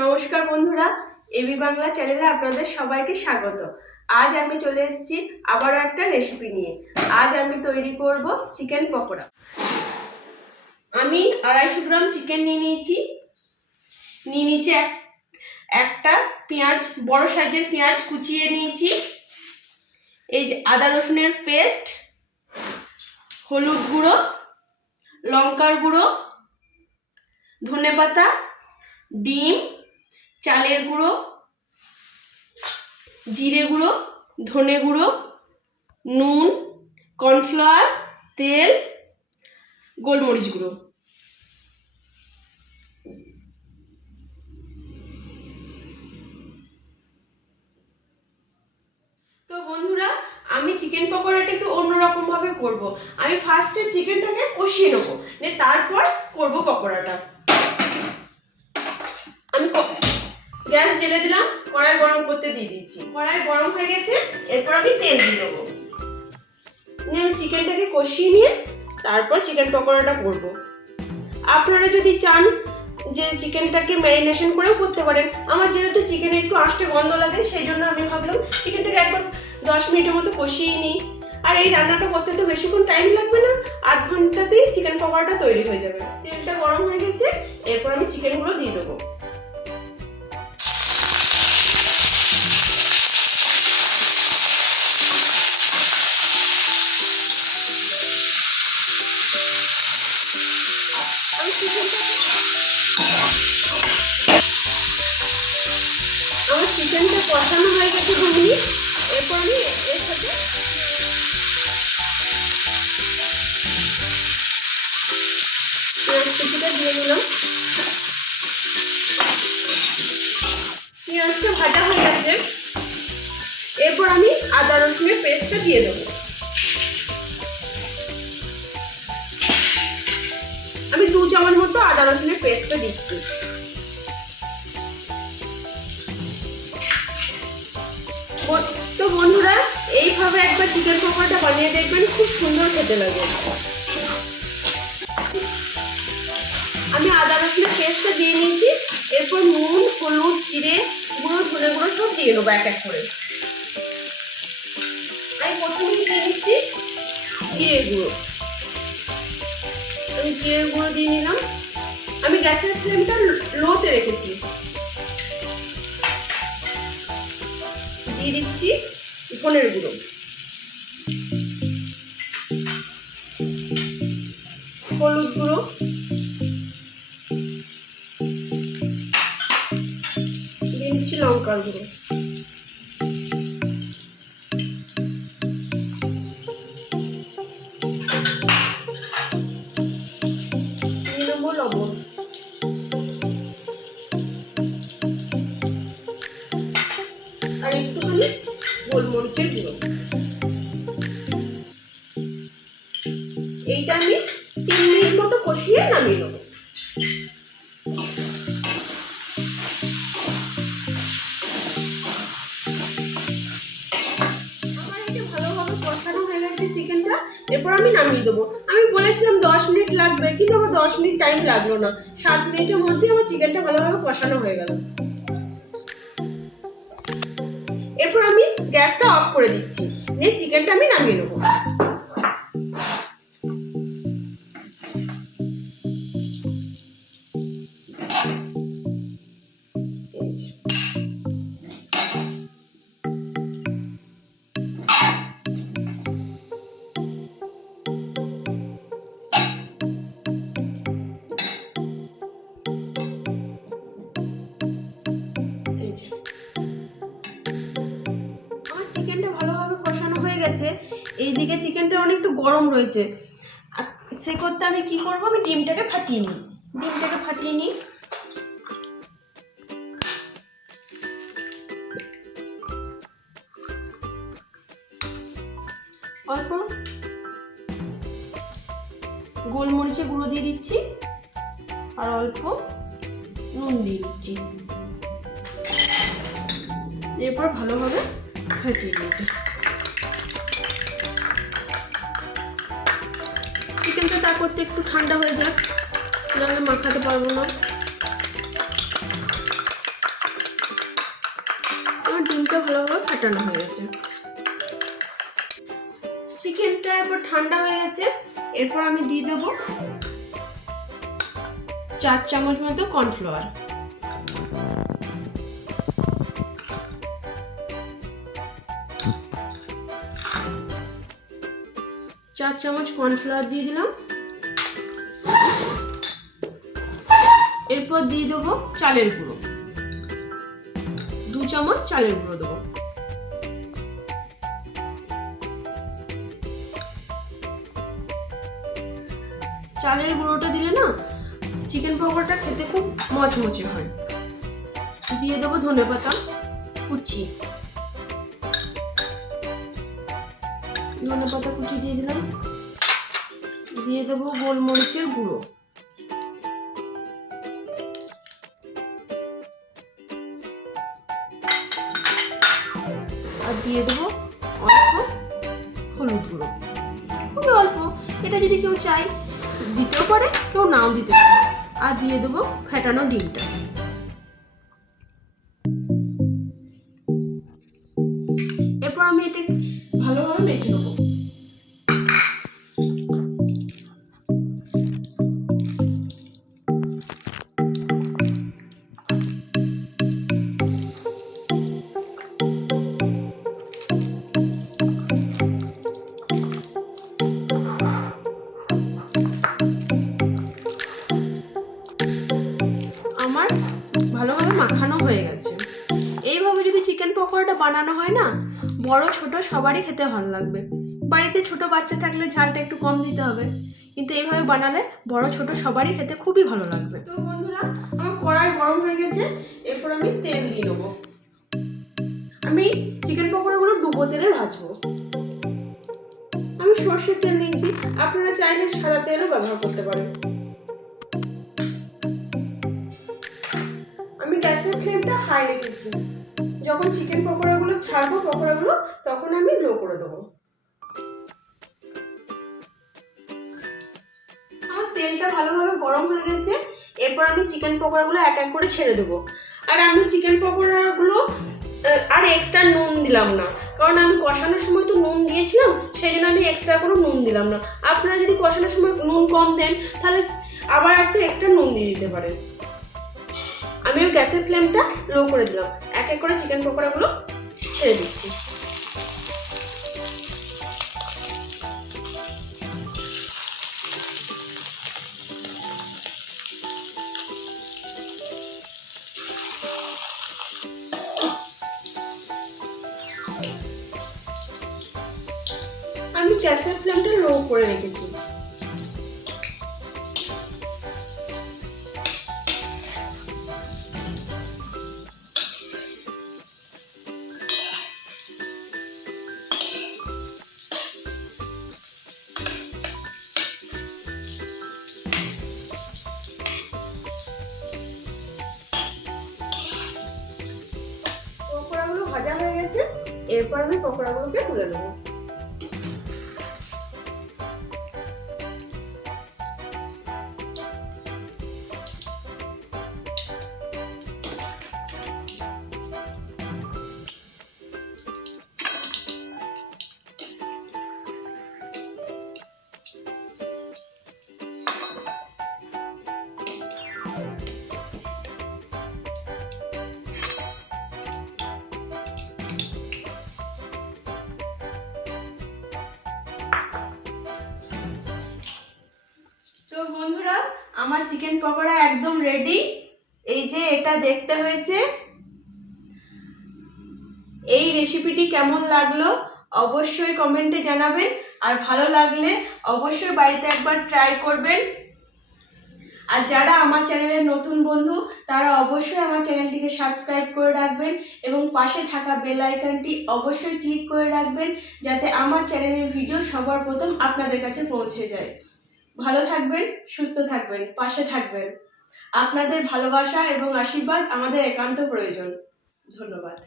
নমস্কার বন্ধুরা, এবি বাংলা চ্যানেলে আপনাদের সবাইকে স্বাগত। আজ আমি চলে এসেছি আবারও একটা রেসিপি নিয়ে। আজ আমি তৈরি করব চিকেন পকোড়া। আমি 250 গ্রাম চিকেন নিয়ে নিয়েছি। একটা পেঁয়াজ, বড় সাইজের পেঁয়াজ কুচিয়ে নিয়েছি। এই যে আদা রসুনের পেস্ট, হলুদ গুঁড়ো, লঙ্কার গুঁড়ো, ধনেপাতা, ডিম, চালের গুঁড়ো, জিরে গুঁড়ো, ধনে গুঁড়ো, নুন, কর্নফ্লাওয়ার, তেল, গোলমরিচ গুঁড়ো। তো বন্ধুরা, আমি চিকেন পকোড়াটা একটু অন্যরকম ভাবে করব। আমি ফার্স্টে চিকেনটাকে কষিয়ে নেব, তারপর করব পকোড়াটা। আমি গ্যাস জ্বেলে দিলাম, কড়াই গরম করতে দিয়ে দিয়েছি। কড়াই গরম হয়ে গেছে, এরপর আমি তেল দিয়ে দেবো। আমি চিকেনটাকে কষিয়ে নিয়ে তারপর চিকেন পকোড়াটা করব। আপনারা যদি চান যে চিকেনটাকে ম্যারিনেশন করেও করতে পারেন। আমার যেহেতু চিকেনে একটু আঁশটে গন্ধ লাগে, সেই জন্য আমি ভাবলাম চিকেনটাকে একবার 10 মিনিটের মতো কষিয়ে নিই। আর এই রান্নাটা করতে তো বেশিক্ষণ টাইম লাগবে না, আধ ঘন্টাতেই চিকেন পকোড়াটা তৈরি হয়ে যাবে। তেলটা গরম হয়ে গেছে, এরপর আমি চিকেনগুলো দিয়ে দেবো। আমার চিকেনটা কষানো হয়ে গেছে 2 মিনিট। এরপর আমি এর সাথে পেঁয়াজ কুচিটা দিয়ে দিলাম। পেঁয়াজটা ভাজা হয়ে গেছে, এরপর আমি আদা রসুনের পেস্টটা দিয়ে দেবো। আমি 2 চামচ মতো আদা রসুনের পেস্টটা দিচ্ছি। তো বন্ধুরা, এইভাবে একবার চিকেন পকোড়াটা বানিয়ে দেখবেন, খুব সুন্দর খেতে লাগে। আমি আদা রসুনের পেস্টটা দিয়ে নিয়েছি। এরপর নুন, হলুদ, জিরে গুঁড়ো, ধনে গুঁড়ো সব দিয়ে দেবো এক এক করে। আমি প্রথমে দিয়ে নিচ্ছি জিরে গুঁড়ো। আমি জিরে গুঁড়ো দিয়ে নিলাম। আমি গ্যাসের ফ্লেমটা লোতে রেখেছি। দিয়ে দিচ্ছি ধনের গুঁড়ো, হলুদ গুঁড়ো, দিয়ে দিচ্ছি লঙ্কার গুঁড়ো, দিয়ে নেবো লবণ, আর একটুখানি গোলমরিচের গুঁড়ো। এইটা আমি 3 মিনিট মতো কষিয়ে নামিয়ে নেবো। আমার এটা ভালোভাবে কষানো হয়ে গেছে চিকেনটা, এরপর আমি নামিয়ে দেবো। আমি বলেছিলাম 10 মিনিট লাগবে, কিন্তু আমার 10 মিনিট টাইম লাগলো না। 7 মিনিটের মধ্যে আমার চিকেনটা ভালোভাবে কষানো হয়ে গেল। এরপর আমি গ্যাসটা অফ করে দিচ্ছি, দিয়ে চিকেনটা আমি নামিয়ে নেবো। চিকেনটা ভালোভাবে কষানো হয়ে গেছে। এইদিকে চিকেনটা অনেকটা গরম রয়েছে। সে করতে আমি কি করব, আমি ডিমটাকে ফাটিয়ে নিই। অল্প গোলমরিচের গুঁড়ো দিয়ে দিচ্ছি, আর অল্প নুন দিয়ে দিচ্ছি। এরপর ভালোভাবে ফাটিয়ে নিচ্ছি। চিকেনটা তা করতে একটু ঠান্ডা হয়ে যাক, নাহলে মাখাতে পারবো না। কষানো হয়ে গেছে। চিকেনটা এরপর ঠান্ডা হয়ে গেছে। এরপর আমি দিয়ে দেবো 4 চামচ মতো কর্নফ্লাওয়ার। চার চামচ কর্নফ্লাওয়ার দিয়ে দিলাম। এরপর দিয়ে দেবো চালের গুঁড়ো, 2 চামচ চালের গুঁড়ো দেবো। চালের গুঁড়োটা দিলে না চিকেন পকোড়াটা খেতে খুব মচমচে হয়। দিয়ে দেবো ধনেপাতা কুচি, ধনেপাতা কুচি দিয়ে দিলাম। দিয়ে দেবো গোলমরিচের গুঁড়ো, আর দিয়ে দেবো অল্প হলুদ গুঁড়ো, খুবই অল্প। এটা যদি কেউ চায় দিতেও পারে, কেউ নাও দিতে পারে। আর দিয়ে দেবো ফেটানো ডিমটা। এরপর আমি এটা ভালোভাবে মেখে নেবো। আমার ভালোভাবে মাখানো হয়ে গেছে। এইভাবে যদি চিকেন পকোড়াটা বানানো হয় না, বড় ছোট সবারই খেতে ভালো লাগবে। বাড়িতে ছোট বাচ্চা থাকলে ঝালটা একটু কম দিতে হবে, কিন্তু এইভাবে বানালে বড় ছোট সবারই খেতে খুবই ভালো লাগবে। তো বন্ধুরা, আমার কড়াই গরম হয়ে গেছে। এরপর আমি তেল দিয়ে নেবো। আমি চিকেন পকোড়াগুলো ডুবো তেলে ভাজবো। আমি সর্ষের তেল নিয়েছি, আপনারা চাইলে সাদা তেলও ব্যবহার করতে পারেন। আমি গ্যাসের ফ্লেমটা হাই রেখেছি। যখন চিকেন পকোড়াগুলো ছাড়বো পকোড়াগুলো, তখন আমি লো করে দেবো। আমার তেলটা ভালোভাবে গরম হয়ে গেছে। এরপর আমি চিকেন পকোড়াগুলো এক এক করে ছেড়ে দেবো। আর আমি চিকেন পকোড়াগুলো আর এক্সট্রা নুন দিলাম না, কারণ আমি কষানোর সময় তো নুন দিয়েছিলাম, সেই জন্য আমি এক্সট্রা কোনো নুন দিলাম না। আপনারা যদি কষানোর সময় নুন কম দেন, তাহলে আবার একটু এক্সট্রা নুন দিয়ে দিতে পারেন। আমি গ্যাসের ফ্লেমটা লো করে দিলাম। এক এক করে চিকেন পকোড়াগুলো ছেড়ে দিচ্ছি। আমি গ্যাসের ফ্লেমটা লো করে রেখেছি। পকোড়াগুলো ভাজা হয়ে গেছে। এরপর আমি পকোড়াগুলোকে তুলে নেবো। তো বন্ধুরা, আমার চিকেন পকোড়া একদম রেডি। এই যে এটা দেখতে হয়েছে। এই রেসিপিটি কেমন লাগলো অবশ্যই কমেন্টে জানাবেন। আর ভালো লাগলে অবশ্যই বাড়িতে একবার ট্রাই করবেন। আর যারা আমার চ্যানেলের নতুন বন্ধু, তারা অবশ্যই আমার চ্যানেলটিকে সাবস্ক্রাইব করে রাখবেন এবং পাশে থাকা বেল আইকনটি অবশ্যই ক্লিক করে রাখবেন, যাতে আমার চ্যানেলের ভিডিও সবার প্রথম আপনাদের কাছে পৌঁছে যায়। ভালো থাকবেন, সুস্থ থাকবেন, পাশে থাকবেন। আপনাদের ভালোবাসা এবং আশীর্বাদ আমাদের একান্ত প্রয়োজন। ধন্যবাদ।